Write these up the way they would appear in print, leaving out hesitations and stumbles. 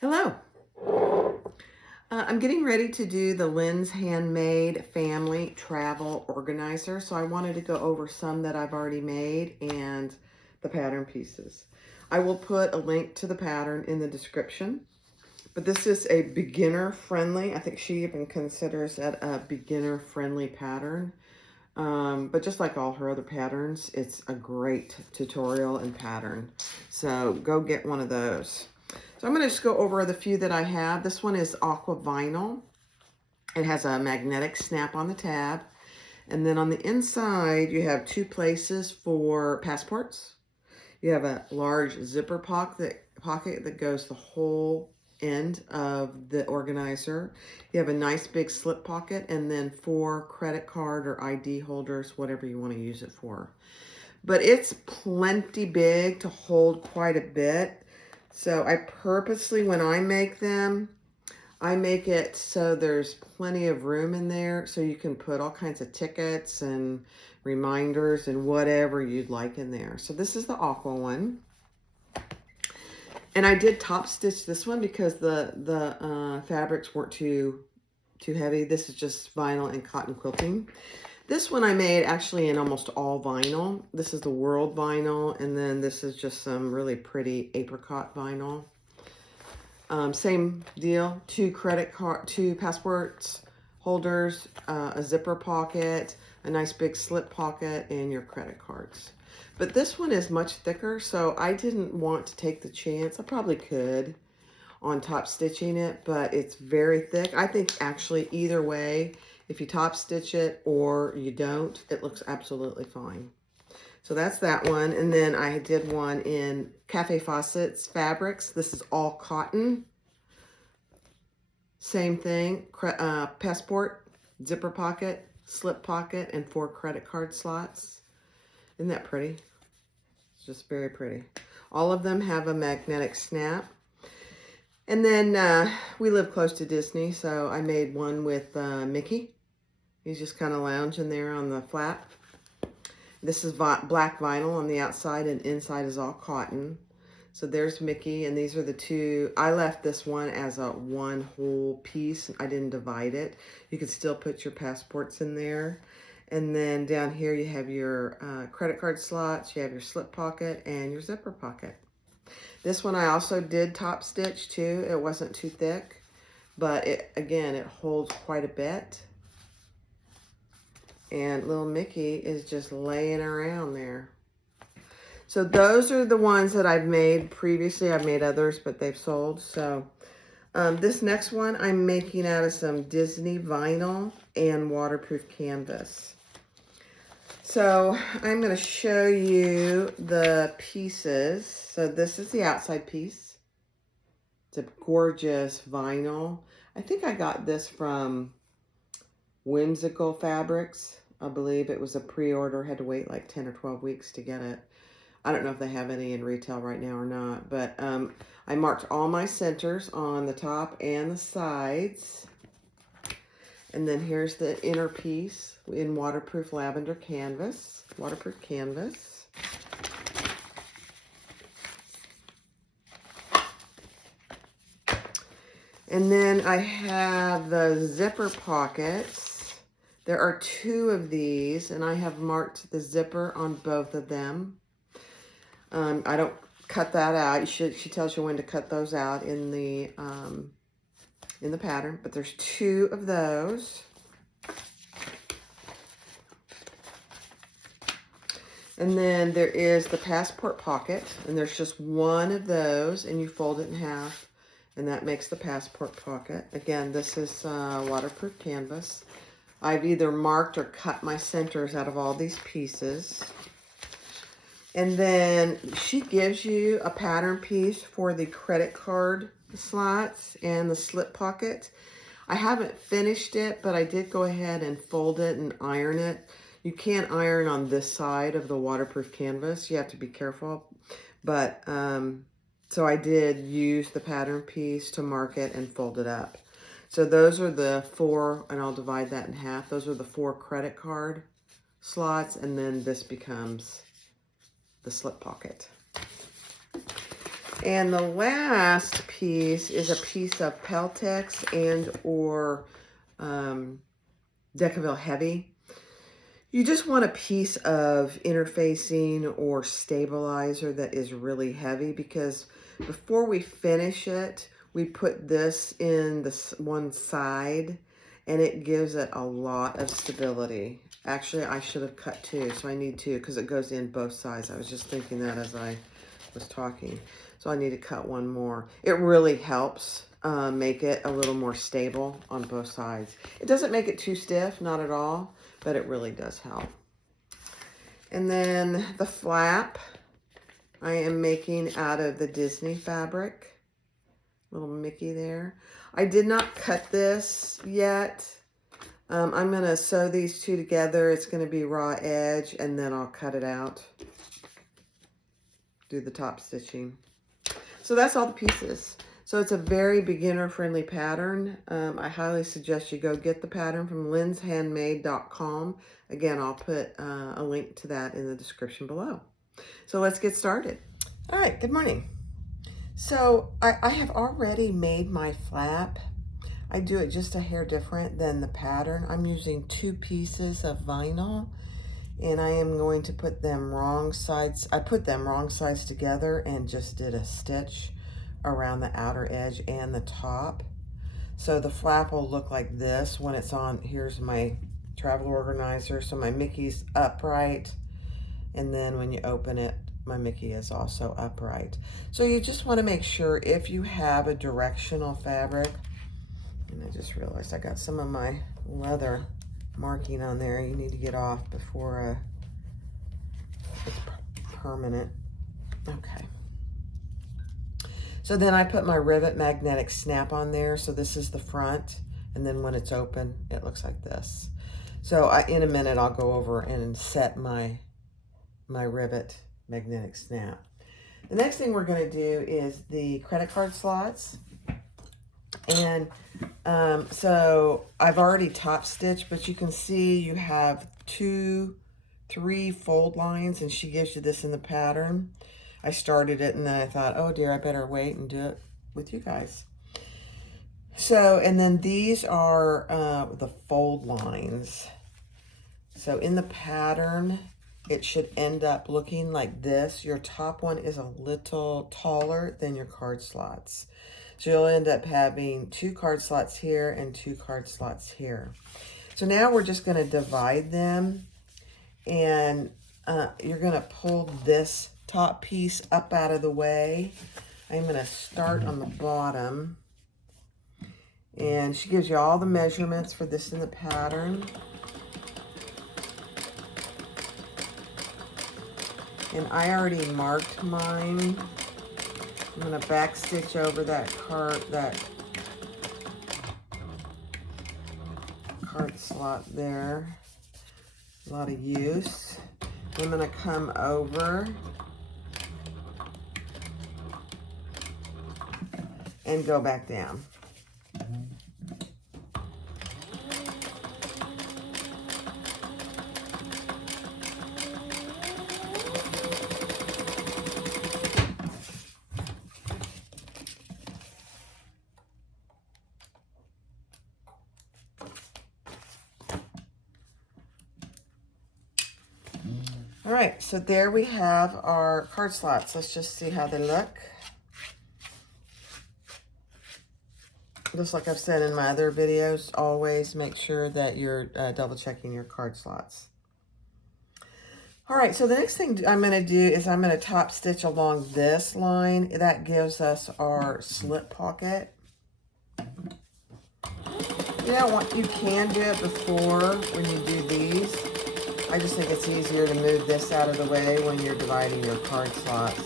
Hello. I'm getting ready to do the Lynn's Handmade Family Travel Organizer. So I wanted to go over some that I've already made and the pattern pieces. I will put a link to the pattern in the description. But this is a beginner friendly, I think she even considers it a beginner friendly pattern. But just like all her other patterns, it's a great tutorial and pattern. So go get one of those. So I'm going to just go over the few that I have. This one is aqua vinyl. It has a magnetic snap on the tab. And then on the inside, you have two places for passports. You have a large zipper pocket that goes the whole end of the organizer. You have a nice big slip pocket and then 4 credit card or ID holders, whatever you want to use it for. But it's plenty big to hold quite a bit. So I purposely, when I make them, I make it so there's plenty of room in there so you can put all kinds of tickets and reminders and whatever you'd like in there. So this is the aqua one. And I did top stitch this one because the fabrics weren't too heavy. This is just vinyl and cotton quilting. This one I made actually in almost all vinyl. This is the World vinyl, and then this is just some really pretty apricot vinyl. Same deal, 2 passports holders, a zipper pocket, a nice big slip pocket, and your credit cards. But this one is much thicker, so I didn't want to take the chance. I probably could on top stitching it, but it's very thick. I think actually either way, if you top stitch it or you don't, it looks absolutely fine. So that's that one. And then I did one in Cafe Fawcett's fabrics. This is all cotton. Same thing, passport, zipper pocket, slip pocket, and 4 credit card slots. Isn't that pretty? It's just very pretty. All of them have a magnetic snap. And then we live close to Disney, so I made one with Mickey. He's just kind of lounging there on the flap. This is black vinyl on the outside, and inside is all cotton. So there's Mickey, and these are the 2. I left this one as a one whole piece. I didn't divide it. You could still put your passports in there. And then down here you have your credit card slots, you have your slip pocket, and your zipper pocket. This one I also did top stitch too. It wasn't too thick, but again, it holds quite a bit. And little Mickey is just laying around there. So those are the ones that I've made previously. I've made others, but they've sold. So this next one I'm making out of some Disney vinyl and waterproof canvas. So I'm going to show you the pieces. So this is the outside piece. It's a gorgeous vinyl. I think I got this from Whimsical Fabrics. I believe it was a pre-order. Had to wait like 10 or 12 weeks to get it. I don't know if they have any in retail right now or not, but I marked all my centers on the top and the sides. And then here's the inner piece in waterproof lavender canvas, waterproof canvas. And then I have the zipper pockets. There are 2 of these, and I have marked the zipper on both of them. I don't cut that out. She tells you when to cut those out in the pattern, but there's 2 of those. And then there is the passport pocket, and there's just 1 of those, and you fold it in half, and that makes the passport pocket. Again, this is waterproof canvas. I've either marked or cut my centers out of all these pieces. And then she gives you a pattern piece for the credit card slots and the slip pocket. I haven't finished it, but I did go ahead and fold it and iron it. You can't iron on this side of the waterproof canvas. You have to be careful. But, so I did use the pattern piece to mark it and fold it up. So those are the 4, and I'll divide that in half. Those are the 4 credit card slots, and then this becomes the slip pocket. And the last piece is a piece of Peltex and or Decaville Heavy. You just want a piece of interfacing or stabilizer that is really heavy, because before we finish it, we put this in this one side and it gives it a lot of stability. Actually, I should have cut two, so I need two because it goes in both sides. I was just thinking that as I was talking. So I need to cut one more. It really helps make it a little more stable on both sides. It doesn't make it too stiff, not at all, but it really does help. And then the flap I am making out of the Disney fabric. Little Mickey there. I did not cut this yet. I'm going to sew these two together. It's going to be raw edge, and then I'll cut it out. Do the top stitching. So that's all the pieces. So it's a very beginner-friendly pattern. I highly suggest you go get the pattern from linshandmade.com. Again, I'll put a link to that in the description below. So let's get started. All right, good morning. So I have already made my flap. I do it just a hair different than the pattern. I'm using 2 pieces of vinyl, and I am going to put them wrong sides. I put them wrong sides together and just did a stitch around the outer edge and the top. So the flap will look like this when it's on. Here's my travel organizer. So my Mickey's upright, and then when you open it, my Mickey is also upright. So you just want to make sure if you have a directional fabric, and I just realized I got some of my leather marking on there. You need to get off before it's permanent. Okay. So then I put my rivet magnetic snap on there. So this is the front, and then when it's open, it looks like this. So in a minute, I'll go over and set my rivet magnetic snap. The next thing we're going to do is the credit card slots. And so I've already top stitched, but you can see you have 2, 3 fold lines, and she gives you this in the pattern. I started it and then I thought, oh dear, I better wait and do it with you guys. So, and then these are the fold lines. So in the pattern, it should end up looking like this. Your top one is a little taller than your card slots. So you'll end up having 2 card slots here and 2 card slots here. So now we're just going to divide them, and you're going to pull this top piece up out of the way. I'm going to start on the bottom, and she gives you all the measurements for this in the pattern. And I already marked mine. I'm going to back stitch over that card slot there. A lot of use. I'm going to come over and go back down. All right, so there we have our card slots. Let's just see how they look. Just like I've said in my other videos, always make sure that you're double checking your card slots. All right, so the next thing I'm going to do is I'm going to top stitch along this line. That gives us our slip pocket. You know what? You can do it before when you do these. I just think it's easier to move this out of the way when you're dividing your card slots.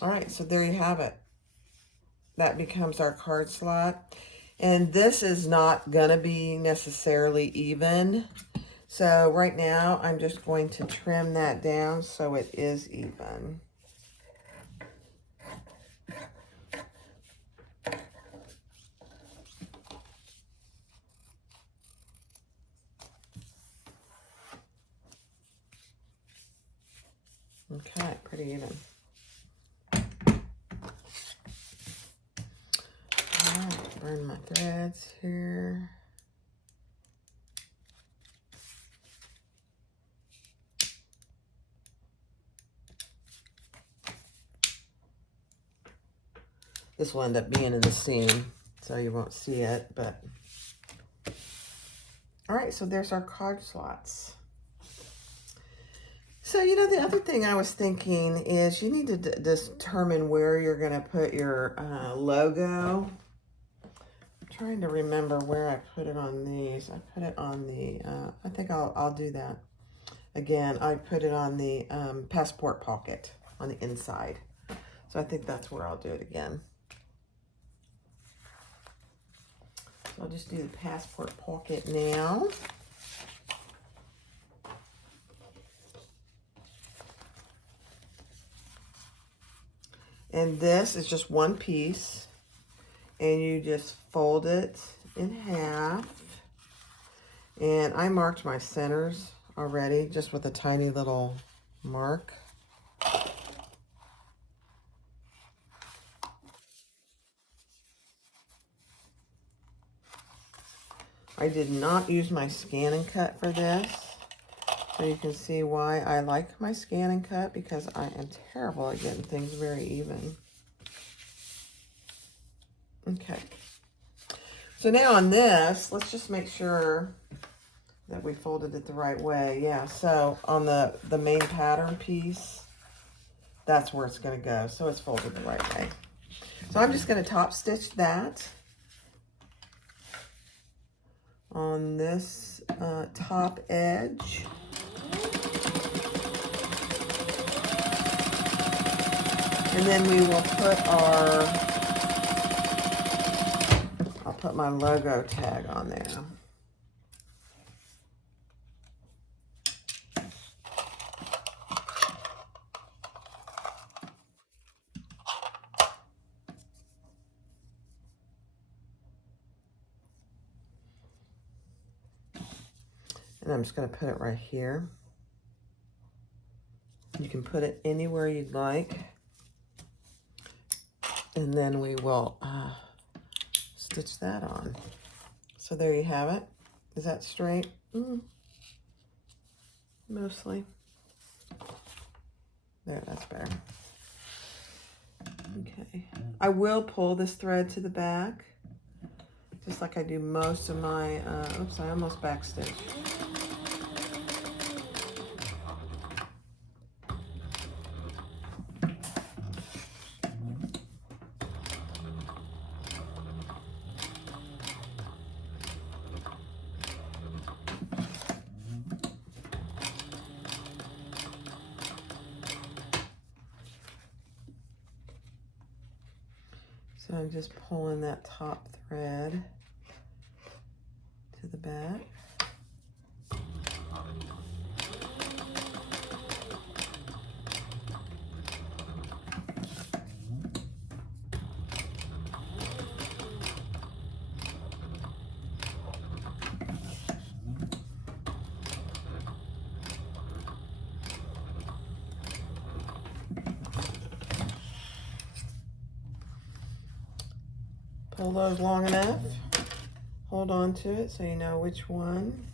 All right, so there you have it. That becomes our card slot. And this is not gonna be necessarily even. So right now, I'm just going to trim that down so it is even. Okay, pretty even. All right, burn my threads here. This will end up being in the seam, so you won't see it, but. All right, so there's our card slots. So, you know, the other thing I was thinking is you need to determine where you're going to put your logo. I'm trying to remember where I put it on these. I put it on the, I think I'll do that. Again, I put it on the passport pocket on the inside. So I think that's where I'll do it again. So I'll just do the passport pocket now. And this is just one piece, and you just fold it in half. And I marked my centers already, just with a tiny little mark. I did not use my scan and cut for this. So you can see why I like my scan and cut, because I am terrible at getting things very even. Okay. So now on this, let's just make sure that we folded it the right way. Yeah, so on the main pattern piece, that's where it's going to go. So it's folded the right way. So I'm just going to top stitch that on this top edge. And then we will put I'll put my logo tag on there. And I'm just going to put it right here. You can put it anywhere you'd like. And then we will stitch that on. So there you have it. Is that straight? Mostly. There, that's better. Okay. I will pull this thread to the back, just like I do most of my, oops, I almost backstitched. So I'm just pulling that top thread to the back. Pull those long enough. Hold on to it so you know which one.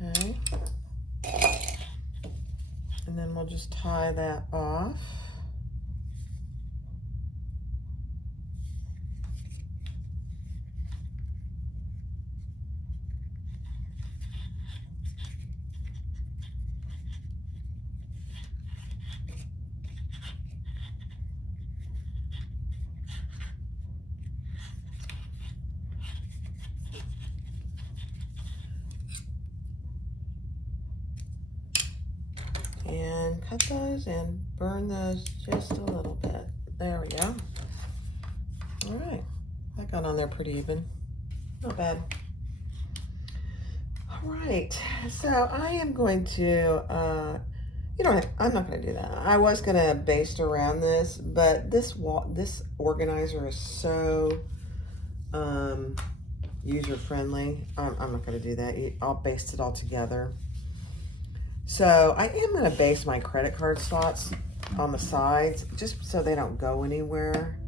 Okay. And then we'll just tie that off. And cut those and burn those just a little bit. There we go. All right, that got on there pretty even. Not bad. All right, so I am going to, I'm not going to do that. I was going to baste around this, but this organizer is so user-friendly. I'm not going to do that. I'll baste it all together. So I am going to baste my credit card slots on the sides, just so they don't go anywhere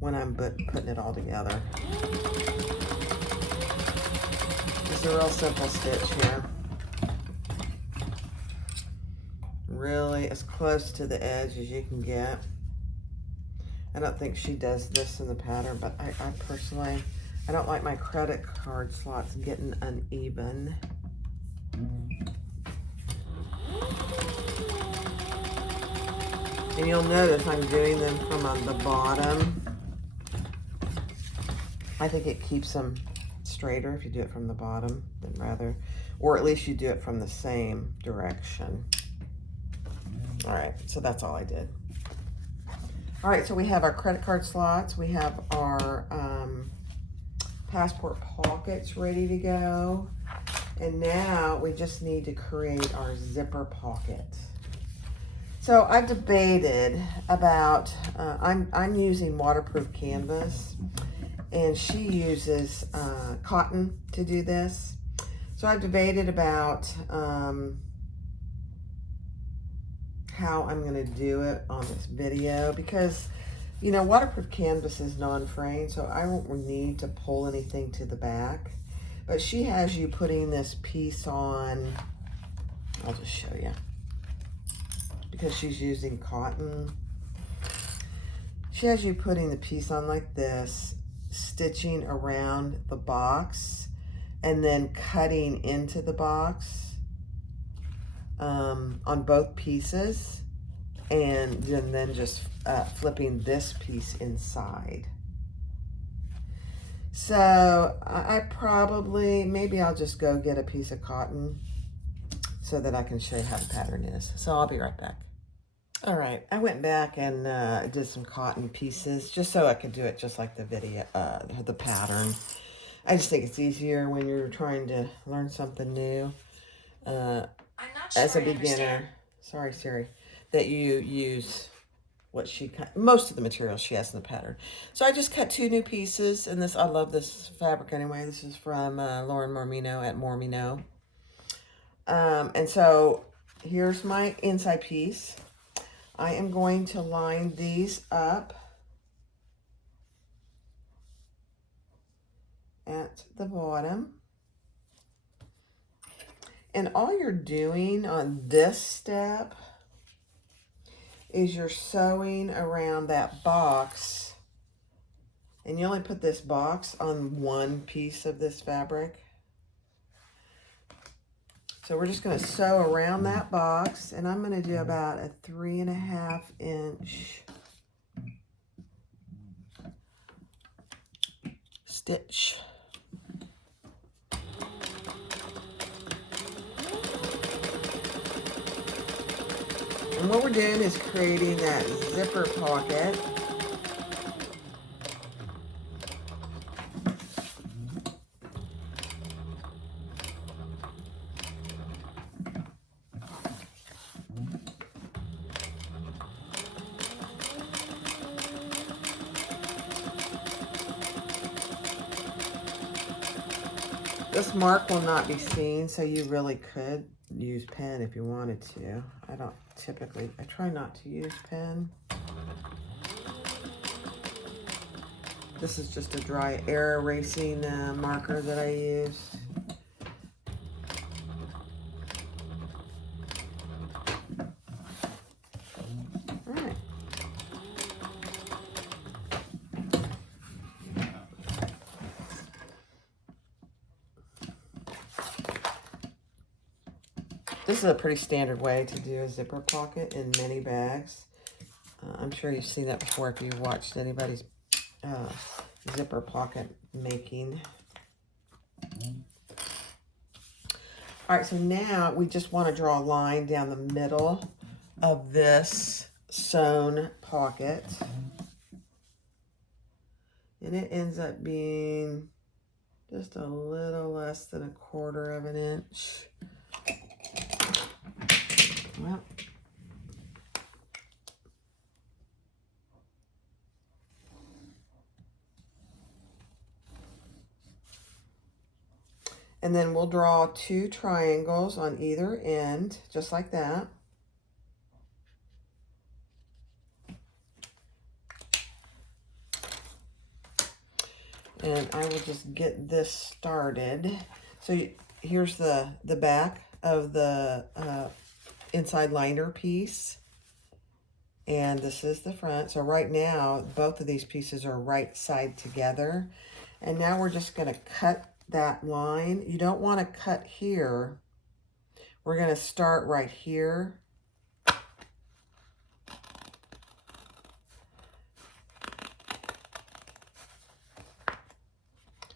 when I'm putting it all together. It's a real simple stitch here. Really as close to the edge as you can get. I don't think she does this in the pattern, but I personally, I don't like my credit card slots getting uneven. And you'll notice I'm doing them from on the bottom. I think it keeps them straighter if you do it from the bottom than rather, or at least you do it from the same direction. All right, so that's all I did. All right, so we have our credit card slots. We have our passport pockets ready to go. And now we just need to create our zipper pocket. So I debated about, I'm using waterproof canvas, and she uses cotton to do this. So I've debated about how I'm going to do it on this video, because you know, waterproof canvas is non-fraying, so I won't need to pull anything to the back. But she has you putting this piece on, I'll just show you, because she's using cotton. She has you putting the piece on like this, stitching around the box, and then cutting into the box on both pieces, and then just flipping this piece inside. So I probably, maybe I'll just go get a piece of cotton so that I can show you how the pattern is. So I'll be right back. All right, I went back and did some cotton pieces just so I could do it just like the video, the pattern. I just think it's easier when you're trying to learn something new. As a beginner, sorry Siri, that you use what she cut, most of the material she has in the pattern. So I just cut 2 new pieces, and this, I love this fabric anyway. This is from Lauren Mormino at Mormino. And so here's my inside piece. I am going to line these up at the bottom. And all you're doing on this step is you're sewing around that box, and you only put this box on one piece of this fabric. So we're just going to sew around that box, and I'm going to do about a 3.5 inch stitch. And what we're doing is creating that zipper pocket. This mark will not be seen, so you really could use pen if you wanted to. I don't typically, I try not to use pen. This is just a dry air erasing marker that I use. All right. This is a pretty standard way to do a zipper pocket in many bags. I'm sure you've seen that before if you've watched anybody's zipper pocket making. All right, so now we just want to draw a line down the middle of this sewn pocket. And it ends up being just a little less than 1/4 inch. Well, And then we'll draw 2 triangles on either end, just like that. And I will just get this started. So here's the back of the inside liner piece. And this is the front. So right now, both of these pieces are right side together. And now we're just gonna cut that line. You don't wanna cut here. We're gonna start right here.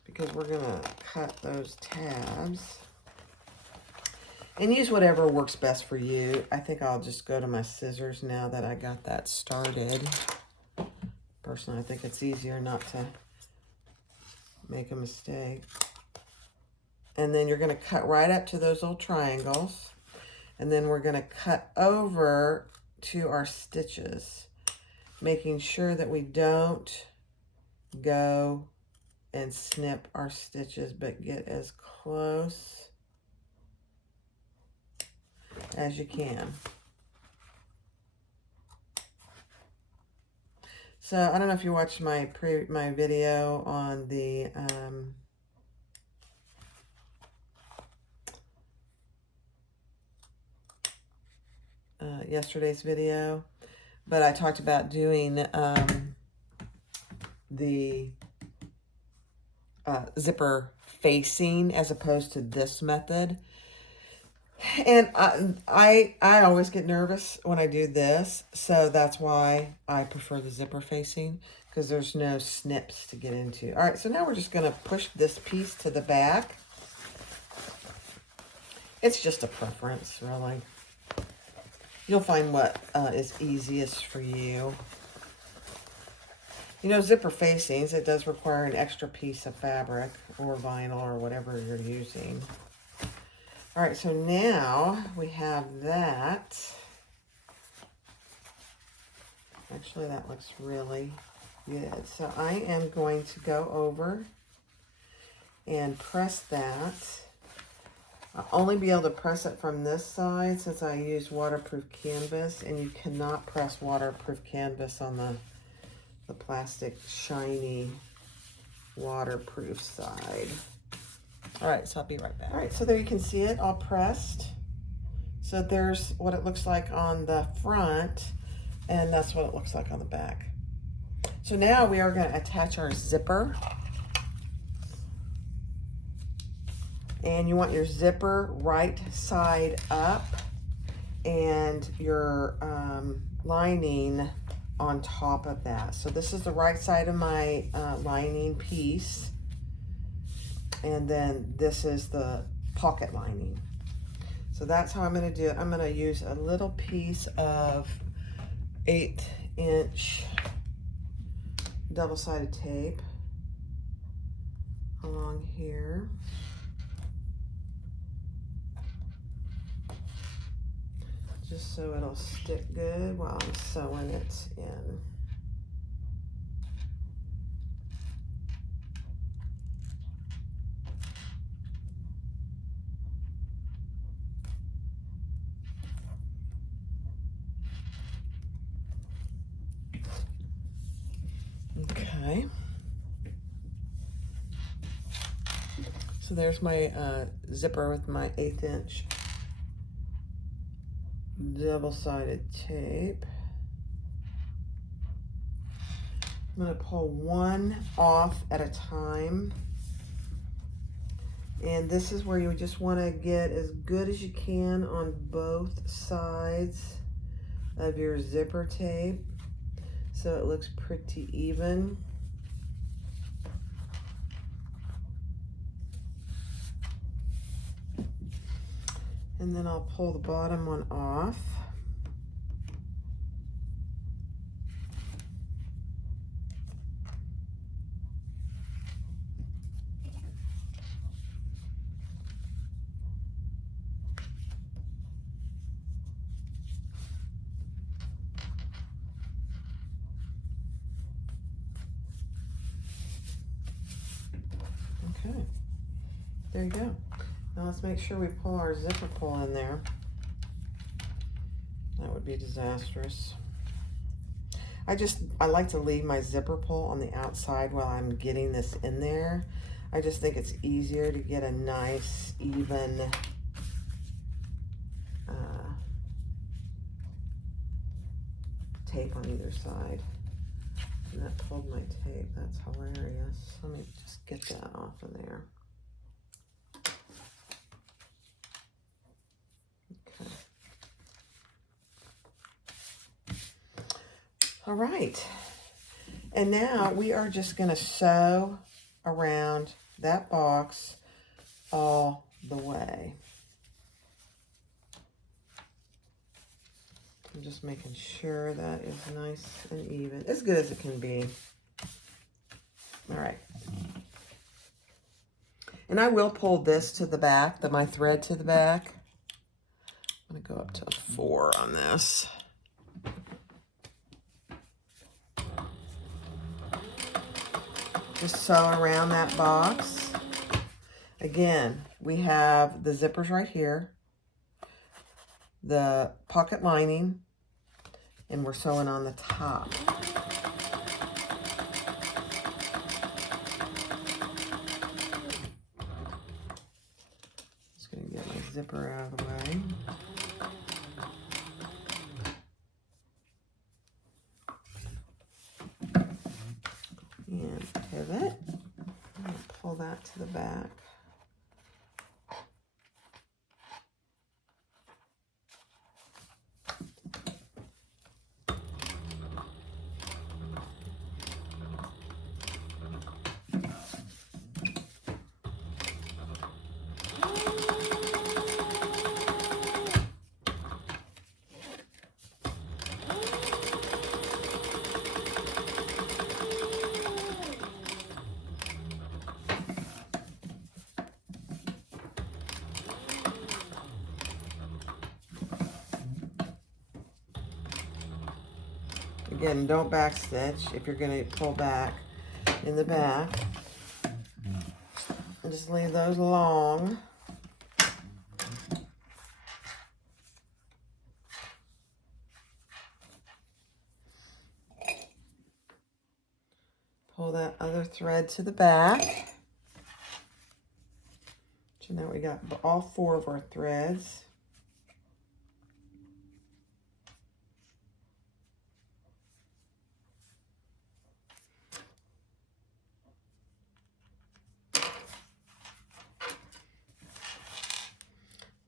Because we're gonna cut those tabs. And use whatever works best for you. I think I'll just go to my scissors now that I got that started. Personally, I think it's easier not to make a mistake. And then you're gonna cut right up to those little triangles. And then we're gonna cut over to our stitches, making sure that we don't go and snip our stitches, but get as close as you can. So I don't know if you watched my video on the yesterday's video, but I talked about doing the zipper facing as opposed to this method. And I always get nervous when I do this, so that's why I prefer the zipper facing, because there's no snips to get into. All right, so now we're just going to push this piece to the back. It's just a preference, really. You'll find what is easiest for you. You know, zipper facings, it does require an extra piece of fabric or vinyl or whatever you're using. All right, so now we have that. Actually, that looks really good. So I am going to go over and press that. I'll only be able to press it from this side since I use waterproof canvas, and you cannot press waterproof canvas on the plastic shiny waterproof side. All right, so I'll be right back. All right, so there you can see it all pressed. So there's what it looks like on the front, and that's what it looks like on the back. So now we are going to attach our zipper. And you want your zipper right side up and your lining on top of that. So this is the right side of my lining piece. And then this is the pocket lining. So that's how I'm going to do it. I'm going to use a little piece of 8-inch double-sided tape along here. Just so it'll stick good while I'm sewing it in. Okay. So there's my zipper with my 1/8-inch double-sided tape. I'm going to pull one off at a time. And this is where you just want to get as good as you can on both sides of your zipper tape so it looks pretty even. And then I'll pull the bottom one off. Okay, there you go. Now let's make sure we pull our zipper pull in there. That would be disastrous. I like to leave my zipper pull on the outside while I'm getting this in there. I just think it's easier to get a nice, even tape on either side. And that pulled my tape. That's hilarious. Let me just get that off of there. Okay. All right. And now we are just going to sew around that box all the way. I'm just making sure that is nice and even, as good as it can be. All right. And I will pull this to the back, my thread to the back. I'm gonna go up to a 4 on this. Just sew around that box. Again, we have the zippers right here, the pocket lining, and we're sewing on the top. Just gonna get my zipper out of the way. And pivot. I'm gonna pull that to the back. Again, don't back stitch if you're going to pull back in the back. And just leave those long. Pull that other thread to the back. So now we got all 4 of our threads.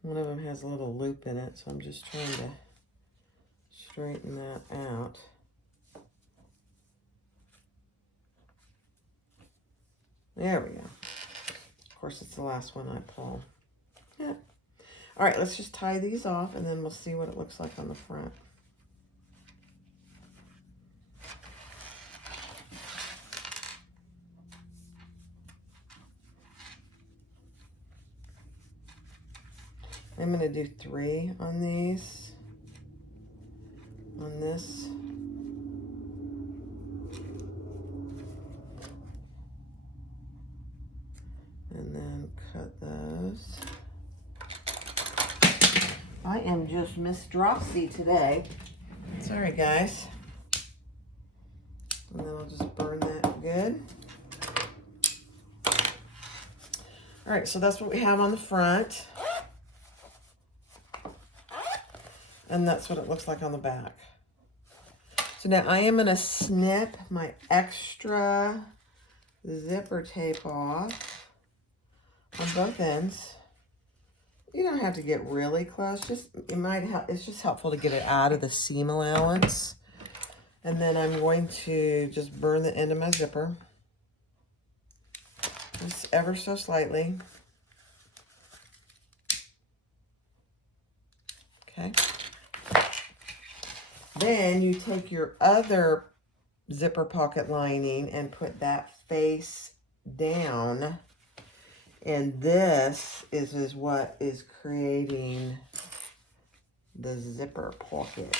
One of them has a little loop in it, so I'm just trying to straighten that out. There we go. Of course, it's the last one I pull. Yeah. All right, let's just tie these off, and then we'll see what it looks like on the front. I'm going to do 3 on these, on this. And then cut those. I am just Miss Dropsy today. Sorry, guys. And then I'll just burn that good. All right, so that's what we have on the front. And that's what it looks like on the back. So now I am going to snip my extra zipper tape off on both ends. You don't have to get really close. Just it might help. It's just helpful to get it out of the seam allowance. And then I'm going to just burn the end of my zipper, just ever so slightly. Okay. Then you take your other zipper pocket lining and put that face down. And this is what is creating the zipper pocket.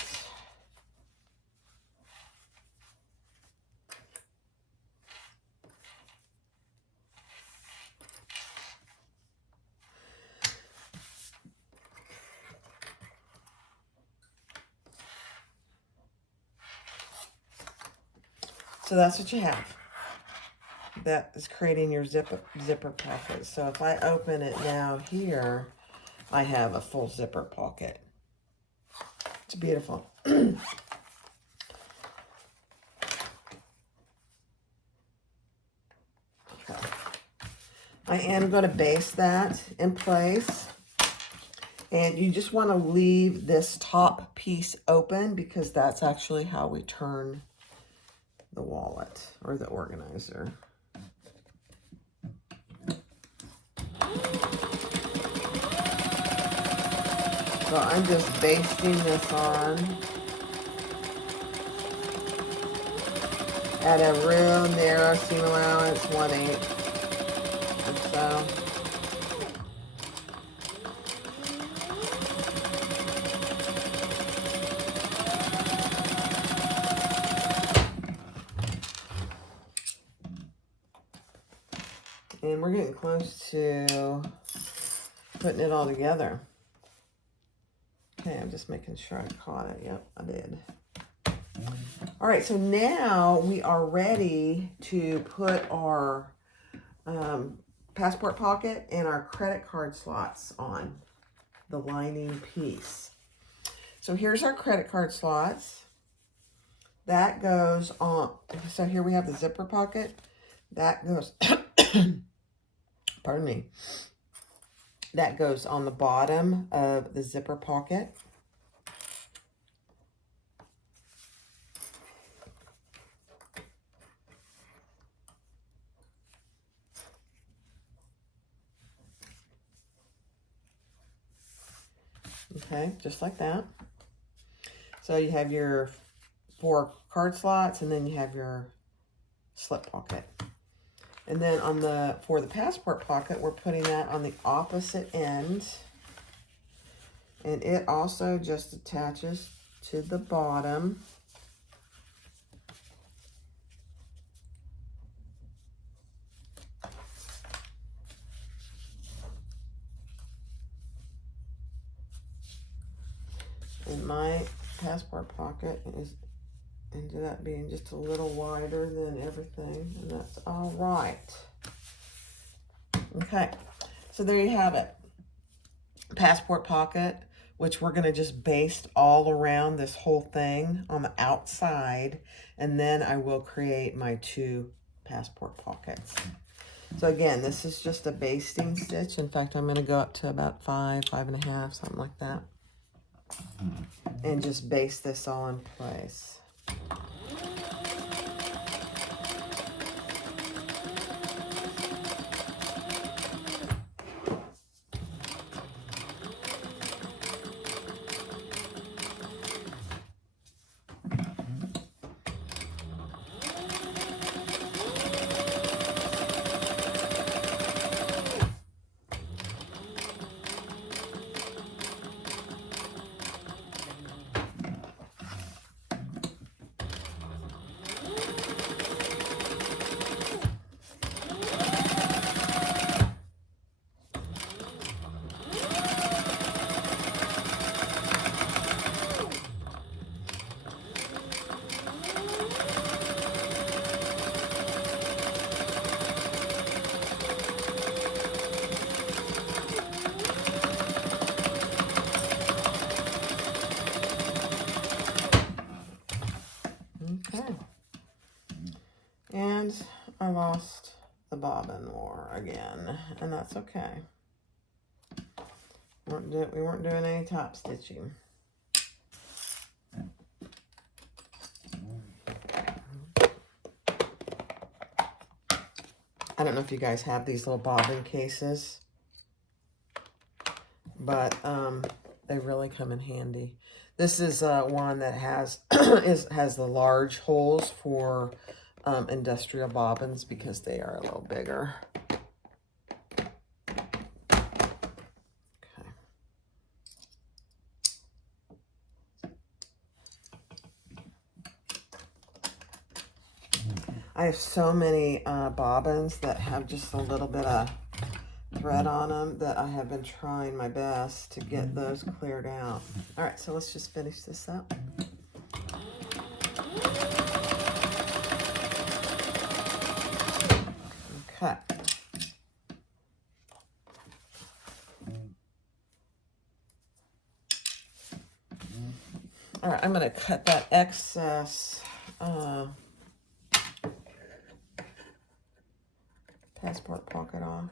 So that's what you have. That is creating your zipper pocket. So if I open it now here, I have a full zipper pocket. It's beautiful. Okay. I am going to base that in place. And you just want to leave this top piece open because that's actually how we turn the wallet or the organizer. So I'm just basting this on at a real narrow seam allowance, 1/8 or so. And we're getting close to putting it all together. Okay, I'm just making sure I caught it. Yep, I did. All right, so now we are ready to put our passport pocket and our credit card slots on the lining piece. So here's our credit card slots. That goes on, so here we have the zipper pocket. That goes, pardon me, that goes on the bottom of the zipper pocket. Okay, just like that. So you have your 4 card slots, and then you have your slip pocket. And then on for the passport pocket, we're putting that on the opposite end. And it also just attaches to the bottom. And my passport pocket ended up being just a little wider than everything, and that's all right. Okay, so there you have it. Passport pocket, which we're going to just baste all around this whole thing on the outside, and then I will create my 2 passport pockets. So again, this is just a basting stitch. In fact, I'm going to go up to about 5, 5.5, something like that, and just baste this all in place. Okay. And I lost the bobbin war again, and that's okay. We weren't doing any top stitching. I don't know if you guys have these little bobbin cases, but they really come in handy. This is one that has has the large holes for industrial bobbins because they are a little bigger. Okay. I have so many bobbins that have just a little bit of thread on them that I have been trying my best to get those cleared out. All right, so let's just finish this up. right, I'm going to cut that excess passport pocket off.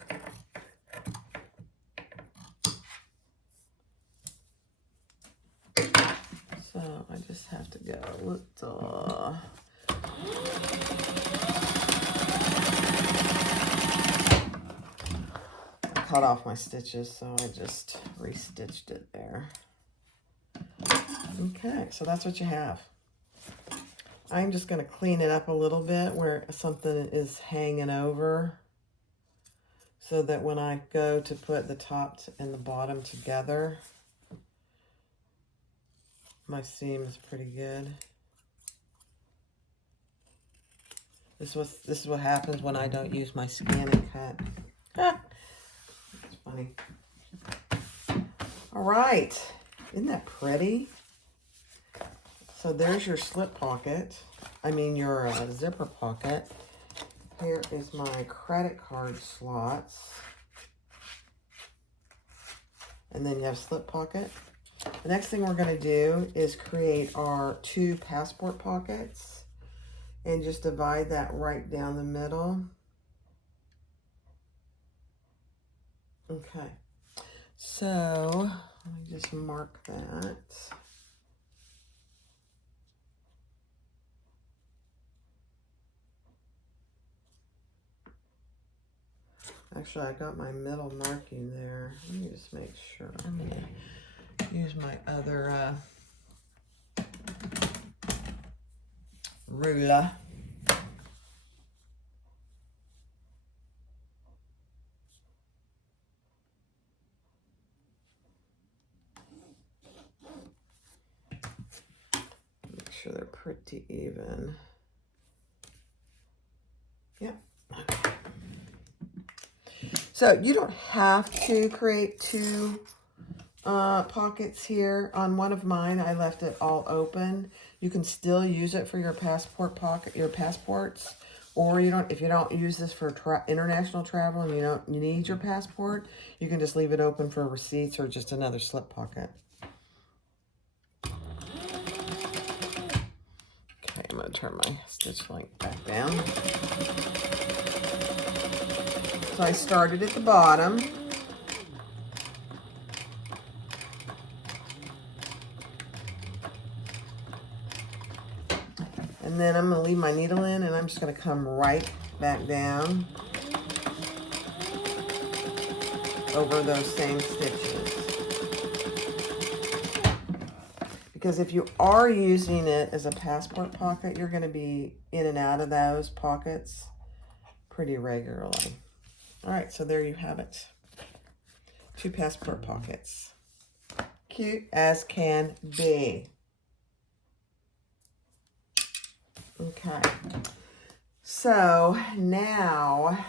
So I just have to go a little. I cut off my stitches, so I just restitched it there. Okay, so that's what you have. I'm just going to clean it up a little bit where something is hanging over, so that when I go to put the top and the bottom together, my seam is pretty good. This is what happens when I don't use my scan and cut. Ah, that's funny. All right, isn't that pretty? So there's your slip pocket. I mean your zipper pocket. Here is my credit card slots. And then you have slip pocket. The next thing we're going to do is create our 2 passport pockets. And just divide that right down the middle. Okay. So, let me just mark that. Actually, I got my middle marking there. Let me just make sure. I'm going to use my other ruler. Make sure they're pretty even. Yep. Okay. So you don't have to create 2 pockets here. On one of mine, I left it all open. You can still use it for your passport pocket, your passports, or you don't. If you don't use this for international travel and you need your passport, you can just leave it open for receipts or just another slip pocket. Okay, I'm going to turn my stitch length back down. So I started at the bottom. And then I'm going to leave my needle in, and I'm just going to come right back down over those same stitches. Because if you are using it as a passport pocket, you're going to be in and out of those pockets pretty regularly. All right, so there you have it. 2 passport pockets. Cute as can be. Okay, so now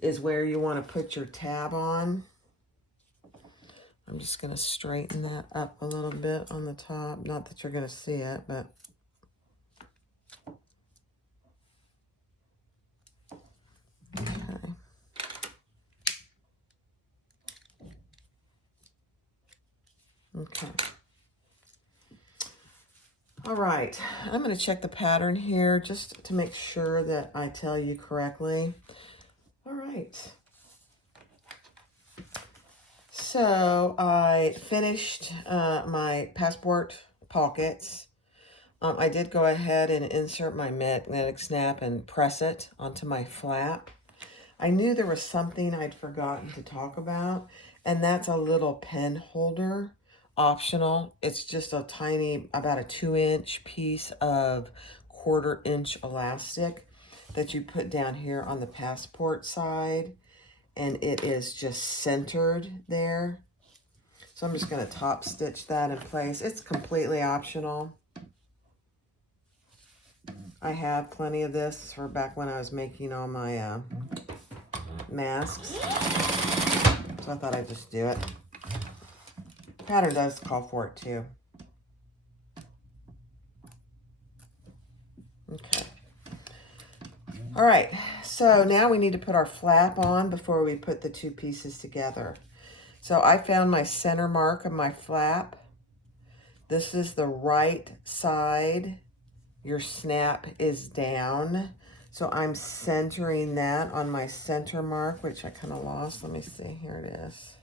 is where you want to put your tab on. I'm just going to straighten that up a little bit on the top. Not that you're going to see it, but okay. Okay. All right, I'm going to check the pattern here just to make sure that I tell you correctly. All right. So I finished my passport pockets. I did go ahead and insert my magnetic snap and press it onto my flap. I knew there was something I'd forgotten to talk about, and that's a little pen holder. Optional. It's just a tiny, about a 2-inch piece of 1/4-inch elastic that you put down here on the passport side, and it is just centered there. So I'm just going to top stitch that in place. It's completely optional. I have plenty of this for back when I was making all my masks. So I thought I'd just do it. The pattern does call for it too. Okay. All right, so now we need to put our flap on before we put the 2 pieces together. So I found my center mark of my flap. This is the right side. Your snap is down. So I'm centering that on my center mark, which I kind of lost. Let me see, here it is.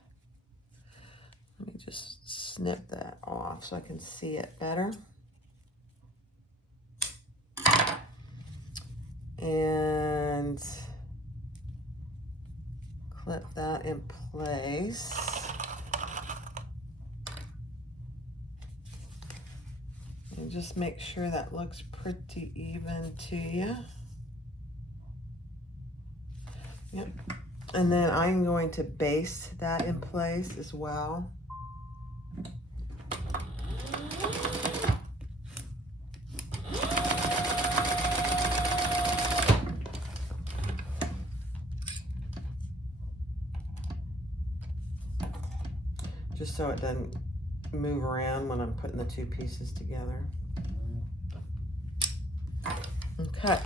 Let me just snip that off so I can see it better. And clip that in place. And just make sure that looks pretty even to you. Yep. And then I'm going to base that in place as well. Just so it doesn't move around when I'm putting the two pieces together. Okay.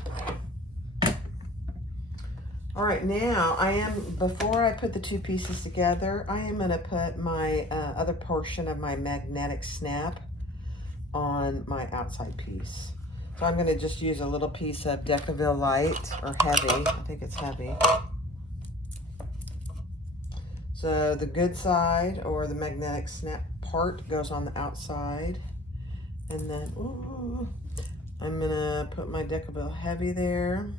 All right, now before I put the two pieces together, I am gonna put my other portion of my magnetic snap on my outside piece. So I'm gonna just use a little piece of Decaville Light, or Heavy, I think it's Heavy. So the good side, or the magnetic snap part, goes on the outside. And then, ooh, I'm gonna put my Decaville Heavy there.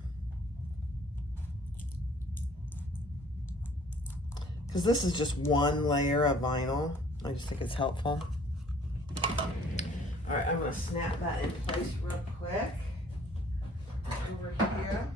Because this is just one layer of vinyl. I just think it's helpful. All right, I'm gonna snap that in place real quick. Over here.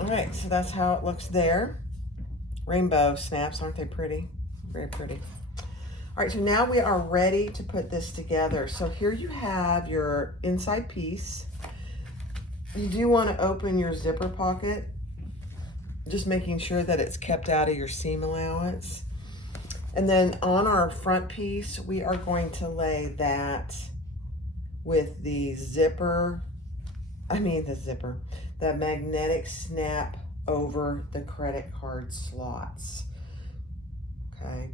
All right, so that's how it looks there. Rainbow snaps, aren't they pretty? Very pretty. All right, so now we are ready to put this together. So here you have your inside piece. You do want to open your zipper pocket, just making sure that it's kept out of your seam allowance. And then on our front piece, we are going to lay that with the the magnetic snap over the credit card slots. Okay.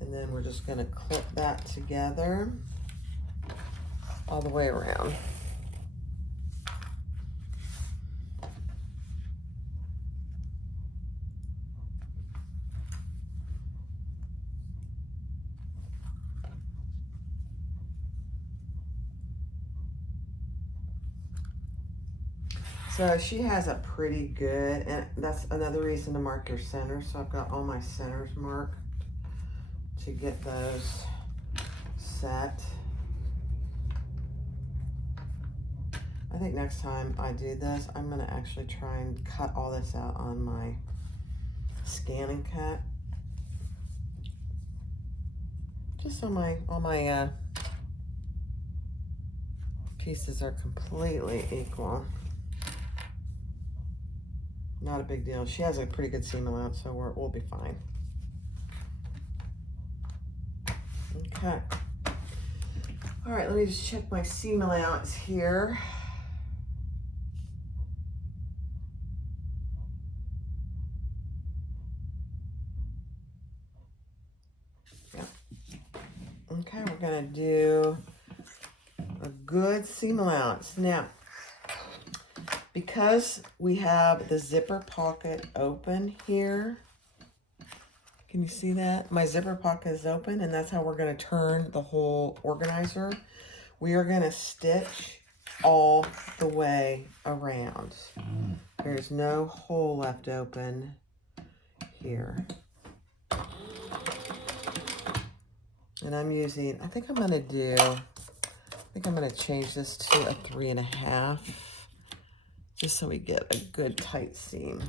And then we're just going to clip that together all the way around. So she has a pretty good, and that's another reason to mark your center. So I've got all my centers marked to get those set. I think next time I do this, I'm gonna actually try and cut all this out on my scan and cut. Just so all my pieces are completely equal. Not a big deal. She has a pretty good seam allowance, so we'll be fine. Okay. All right, let me just check my seam allowance here. Yeah. Okay, we're gonna do a good seam allowance. Now, because we have the zipper pocket open here, can you see that? My zipper pocket is open, and that's how we're going to turn the whole organizer. We are going to stitch all the way around. There's no hole left open here. And I'm using, I think I'm going to change this to a 3.5. Just so we get a good tight seam.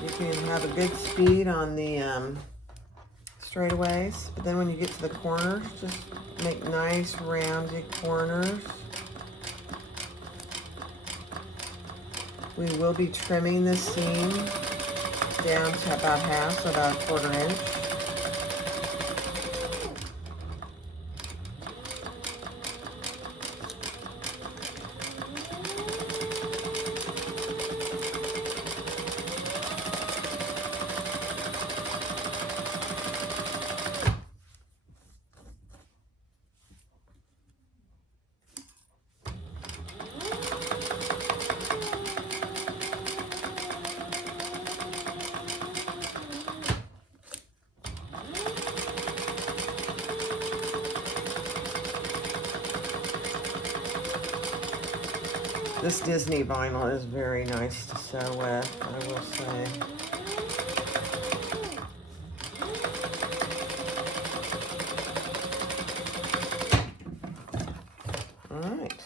You can have a good speed on the straightaways, but then when you get to the corners, just make nice rounded corners. We will be trimming the seam down to about half, so about a 1/4 inch. This Disney vinyl is very nice to sew with, I will say. All right.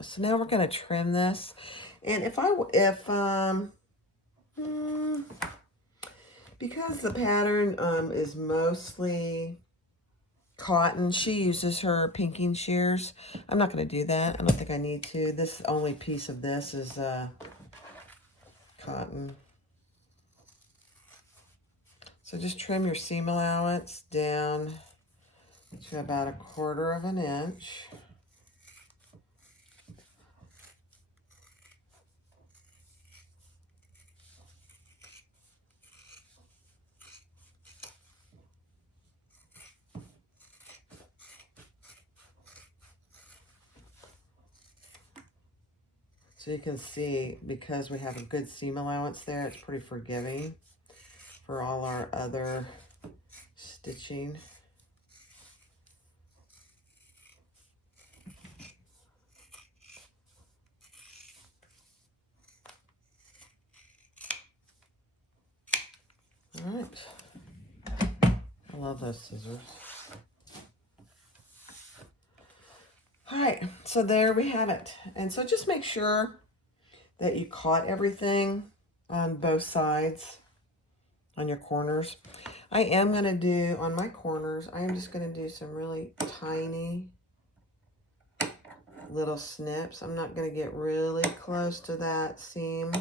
So now we're going to trim this. And because the pattern is mostly cotton, she uses her pinking shears. I'm not going to do that. I don't think I need to. This only piece of this is cotton. So just trim your seam allowance down to about a 1/4 inch. So you can see, because we have a good seam allowance there, it's pretty forgiving for all our other stitching. All right. I love those scissors. All right, so there we have it. And so just make sure that you caught everything on both sides, on your corners. I am going to do, on my corners, I am just going to do some really tiny little snips. I'm not going to get really close to that seam,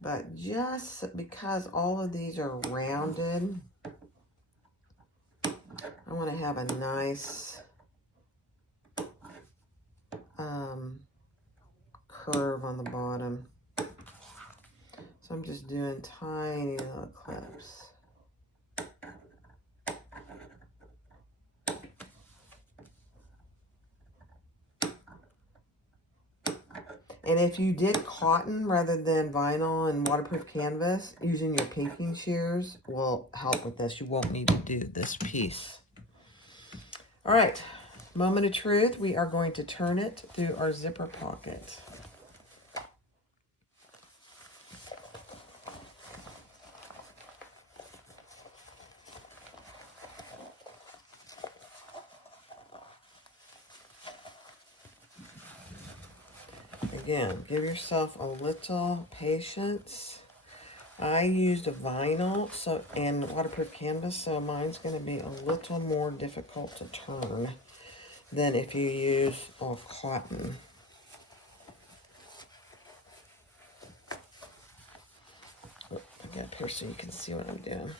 but just because all of these are rounded, I want to have a nice curve on the bottom. So I'm just doing tiny little clips. And if you did cotton rather than vinyl and waterproof canvas, using your pinking shears will help with this. You won't need to do this piece. All right, moment of truth. We are going to turn it through our zipper pocket. Again, give yourself a little patience. I used a vinyl and waterproof canvas, so mine's going to be a little more difficult to turn than if you use all cotton. Oh, I got up here so you can see what I'm doing.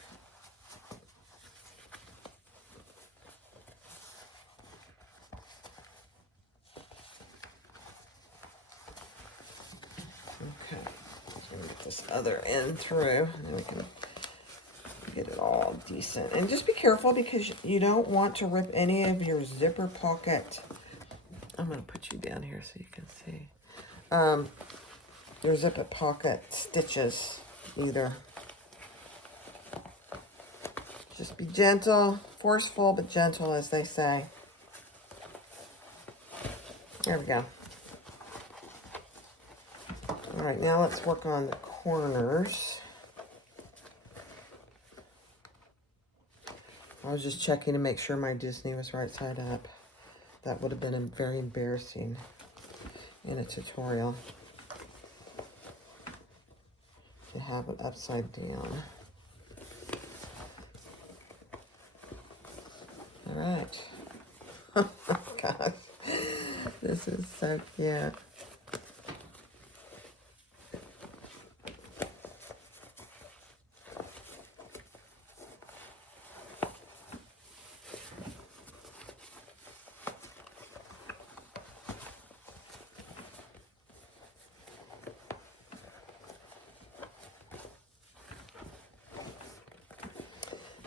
Okay, so we're gonna get this other end through, and then we can get it all decent. And just be careful, because you don't want to rip any of your zipper pocket. I'm gonna put you down here so you can see. Your zipper pocket stitches either. Just be gentle, forceful but gentle, as they say. There we go. All right, now let's work on the corners. I was just checking to make sure my Disney was right side up. That would have been very embarrassing in a tutorial to have it upside down. All right. Oh my gosh. This is so cute.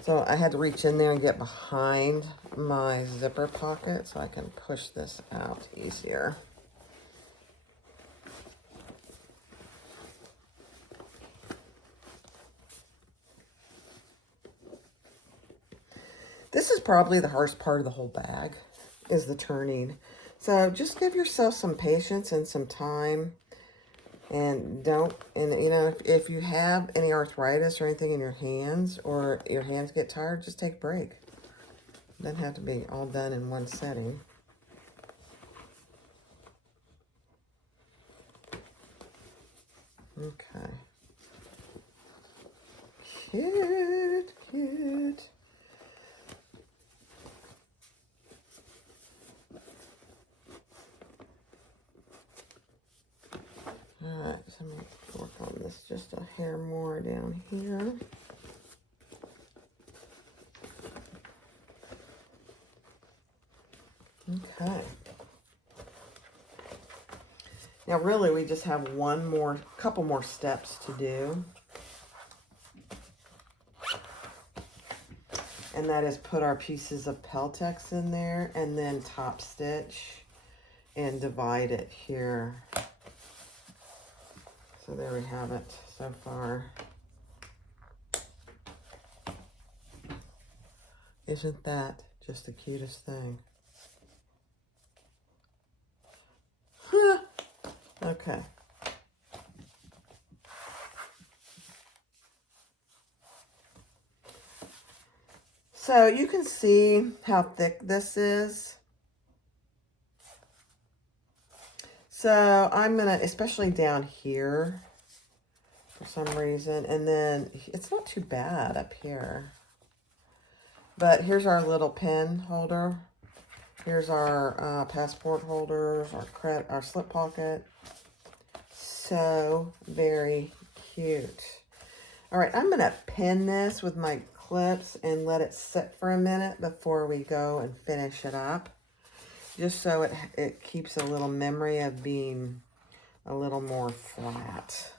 So I had to reach in there and get behind my zipper pocket so I can push this out easier. This is probably the hardest part of the whole bag, is the turning. So just give yourself some patience and some time. And you know, if you have any arthritis or anything in your hands, or your hands get tired, just take a break. It doesn't have to be all done in one setting. Okay. Cute, cute. Alright, so I'm going to work on this just a hair more down here. Okay. Now really we just have couple more steps to do. And that is put our pieces of Peltex in there and then top stitch and divide it here. So there we have it so far. Isn't that just the cutest thing? Okay. So you can see how thick this is. So I'm gonna, especially down here for some reason, and then it's not too bad up here. But here's our little pen holder. Here's our passport holders, our slip pocket. So very cute. All right, I'm gonna pin this with my clips and let it sit for a minute before we go and finish it up. Just so it keeps a little memory of being a little more flat.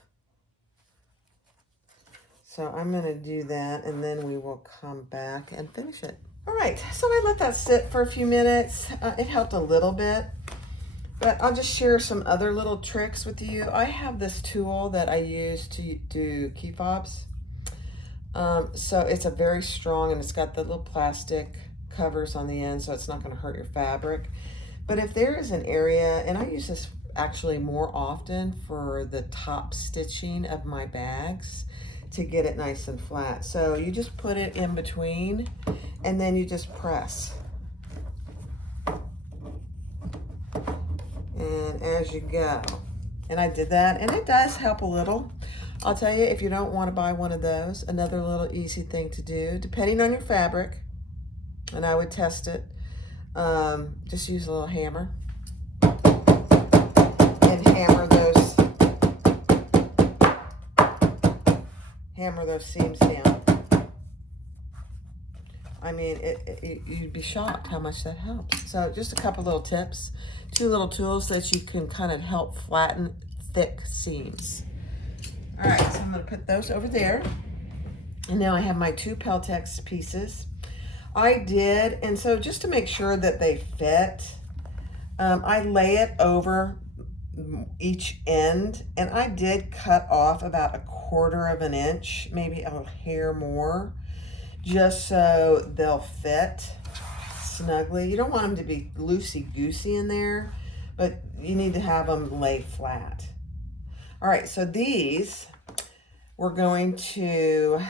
So I'm gonna do that and then we will come back and finish it. All right, so I let that sit for a few minutes. It helped a little bit, but I'll just share some other little tricks with you. I have this tool that I use to do key fobs. So it's a very strong, and it's got the little plastic covers on the end, so it's not gonna hurt your fabric. But if there is an area, and I use this actually more often for the top stitching of my bags to get it nice and flat. So you just put it in between and then you just press. And as you go. And I did that, and it does help a little. I'll tell you, if you don't want to buy one of those, another little easy thing to do, depending on your fabric, and I would test it, just use a little hammer and hammer those seams down. I mean, you'd be shocked how much that helps. So just a couple little tips, 2 little tools that you can kind of help flatten thick seams. All right, so I'm gonna put those over there. And now I have my 2 Peltex pieces. I did, and so just to make sure that they fit, I lay it over each end, and I did cut off about 1/4 of an inch, maybe a hair more, just so they'll fit snugly. You don't want them to be loosey-goosey in there, but you need to have them lay flat. All right, so these we're going to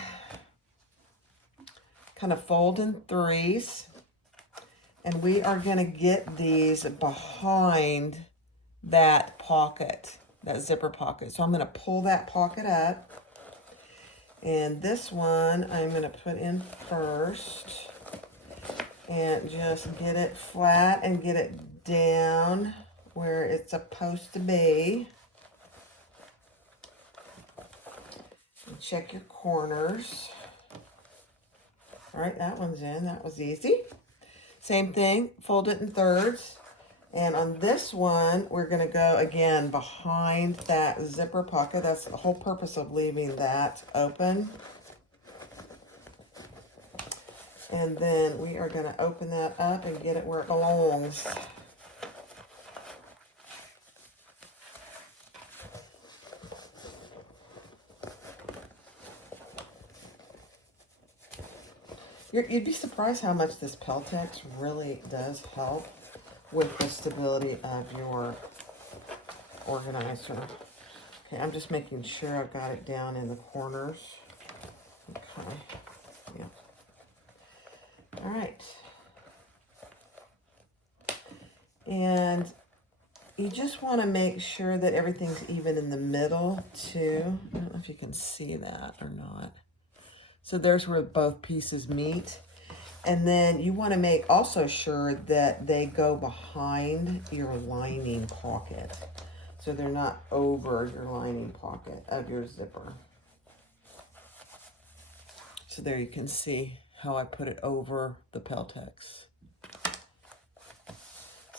kind of fold in 3s, and we are going to get these behind that pocket, that zipper pocket. So I'm going to pull that pocket up, and this one I'm going to put in first. and just get it flat and get it down where it's supposed to be. And check your corners. All right, that one's in. That was easy. Same thing, fold it in thirds. And on this one, we're going to go again behind that zipper pocket. That's the whole purpose of leaving that open. And then we are going to open that up and get it where it belongs. You'd be surprised how much this Peltex really does help with the stability of your organizer. Okay, I'm just making sure I've got it down in the corners. Okay, yeah. All right. And you just want to make sure that everything's even in the middle too. I don't know if you can see that or not. So there's where both pieces meet. And then you want to make also sure that they go behind your lining pocket. So they're not over your lining pocket of your zipper. So there you can see how I put it over the Peltex.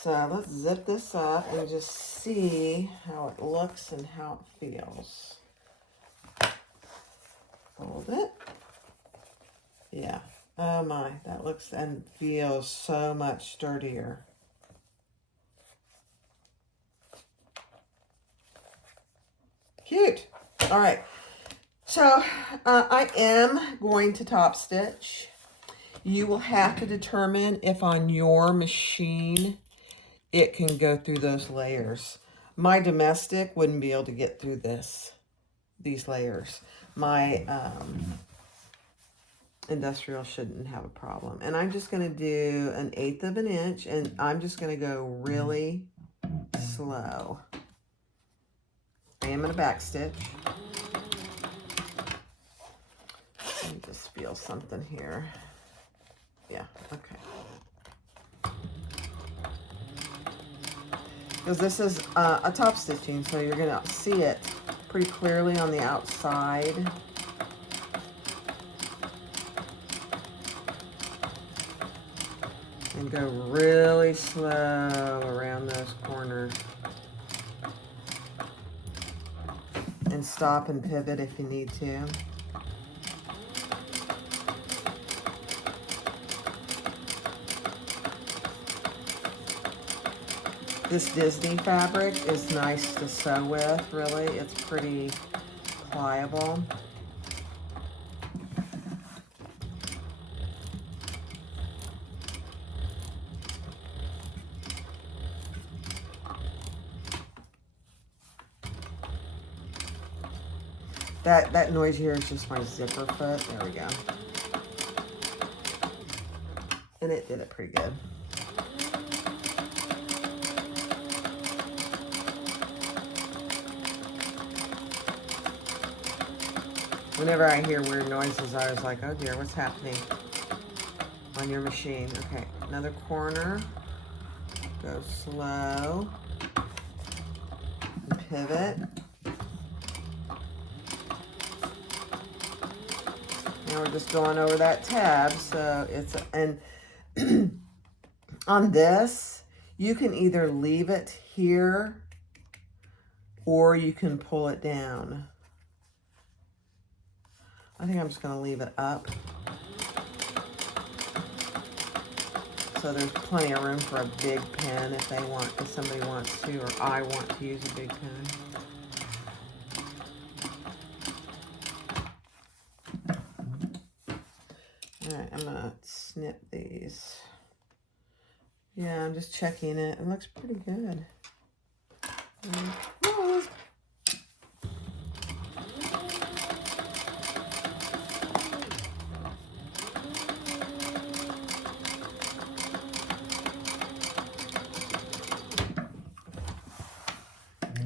So let's zip this up and just see how it looks and how it feels. Hold it. Yeah. Oh my, that looks and feels so much sturdier. Cute. All right. So I am going to top stitch. You will have to determine if on your machine it can go through those layers. My domestic wouldn't be able to get through these layers. My industrial shouldn't have a problem. And I'm just going to do 1/8 of an inch, and I'm just going to go really slow. I am going to back stitch. Let me just feel something here. Yeah, okay. Because this is a top stitching, so you're going to see it pretty clearly on the outside. And go really slow around those corners. And stop and pivot if you need to. This Disney fabric is nice to sew with, really. It's pretty pliable. That noise here is just my zipper foot. There we go. And it did it pretty good. Whenever I hear weird noises, I was like, oh dear, what's happening on your machine? Okay, another corner. Go slow. And pivot. Now we're just going over that tab, so it's, and on this, you can either leave it here or you can pull it down. I think I'm just going to leave it up. So there's plenty of room for a big pen if they want, if somebody wants to, or I want to use a big pen. All right, I'm gonna snip these. Yeah, I'm just checking it. It looks pretty good.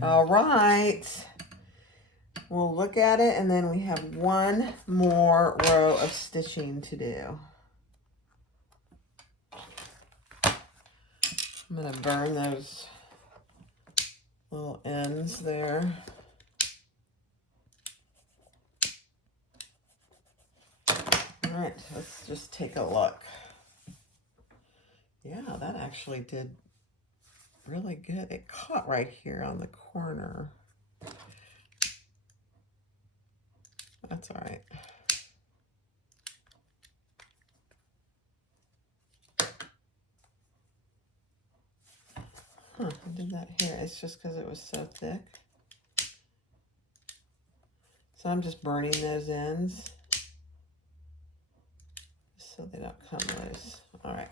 All right, we'll look at it, and then we have one more row of stitching to do. I'm going to burn those little ends there. All right, let's just take a look. Yeah, that actually did really good. It caught right here on the corner. That's all right. Huh, I did that here. It's just because it was so thick. So I'm just burning those ends so they don't come loose. All right.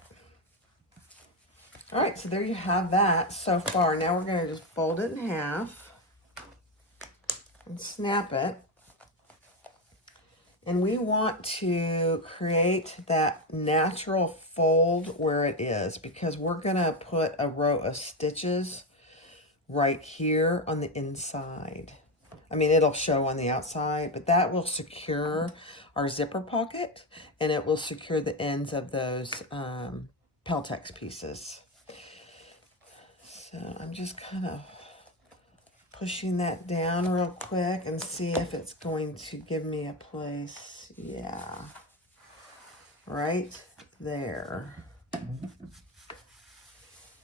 All right, so there you have that so far. Now we're going to just fold it in half and snap it. And we want to create that natural fold where it is, because we're going to put a row of stitches right here on the inside. I mean, it'll show on the outside, but that will secure our zipper pocket, and it will secure the ends of those Peltex pieces. So I'm just kind of pushing that down real quick and see if it's going to give me a place. Yeah, right there.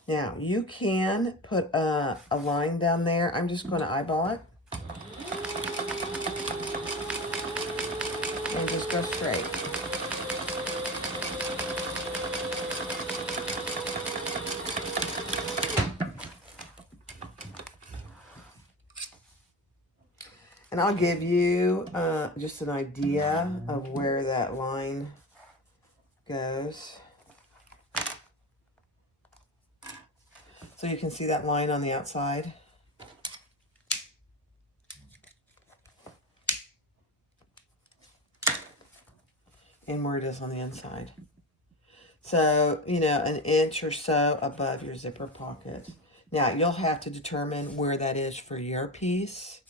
Now you can put a line down there. I'm just going to eyeball it and just go straight. And I'll give you just an idea of where that line goes. So you can see that line on the outside. And where it is on the inside. So, you know, an inch or so above your zipper pocket. Now, you'll have to determine where that is for your piece.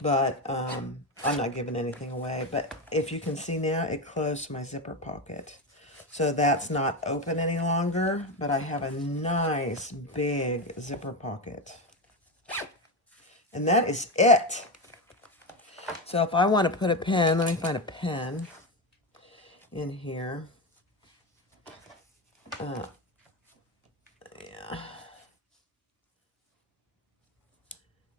But I'm not giving anything away. But if you can see now, it closed my zipper pocket. So that's not open any longer. But I have a nice big zipper pocket. And that is it. So if I want to put a pen, let me find a pen in here. Yeah.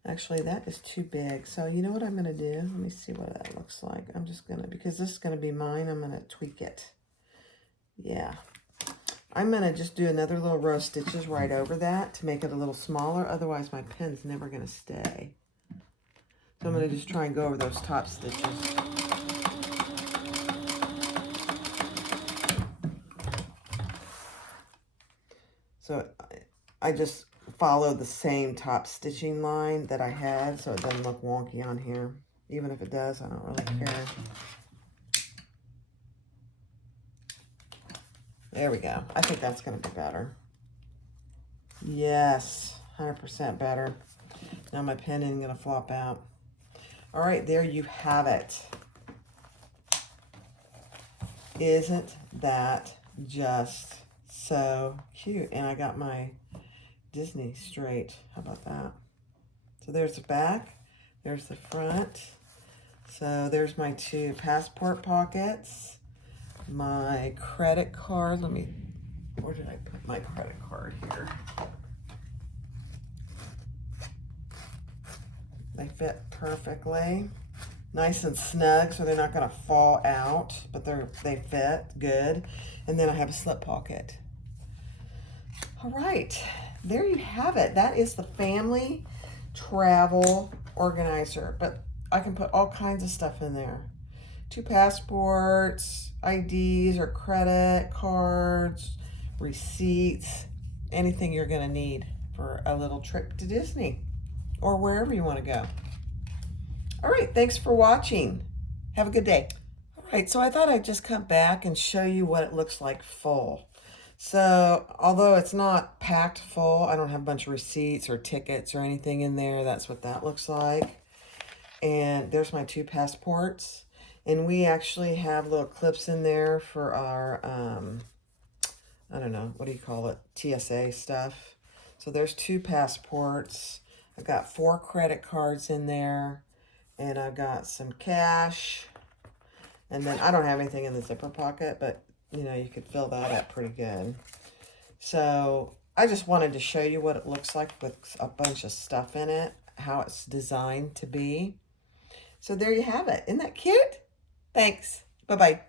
Actually, that is too big. So you know what I'm going to do? Let me see what that looks like. I'm just going to, because this is going to be mine, I'm going to tweak it. Yeah. I'm going to just do another little row of stitches right over that to make it a little smaller. Otherwise, my pen's never going to stay. So I'm going to just try and go over those top stitches. So I just follow the same top stitching line that I had, so it doesn't look wonky on here. Even if it does, I don't really care. There we go. I think that's going to be better. Yes, 100% better. Now my pen isn't going to flop out. All right, there you have it. Isn't that just so cute? And I got my Disney straight. How about that? So there's the back. There's the front. So there's my two passport pockets. My credit card. Where did I put my credit card here? They fit perfectly. Nice and snug, so they're not going to fall out, but they fit good. And then I have a slip pocket. All right, there you have it. That is the family travel organizer, but I can put all kinds of stuff in there. 2 passports, IDs or credit cards, receipts, anything you're going to need for a little trip to Disney or wherever you want to go. All right, thanks for watching. Have a good day. All right, so I thought I'd just come back and show you what it looks like full. So although it's not packed full, I don't have a bunch of receipts or tickets or anything in there. That's what that looks like. And there's my 2 passports. And we actually have little clips in there for our I don't know, what do you call it? TSA stuff. So there's 2 passports. I got 4 credit cards in there. And I got some cash. And then I don't have anything in the zipper pocket, but you know, you could fill that up pretty good. So I just wanted to show you what it looks like with a bunch of stuff in it, how it's designed to be. So there you have it. Isn't that cute? Thanks. Bye-bye.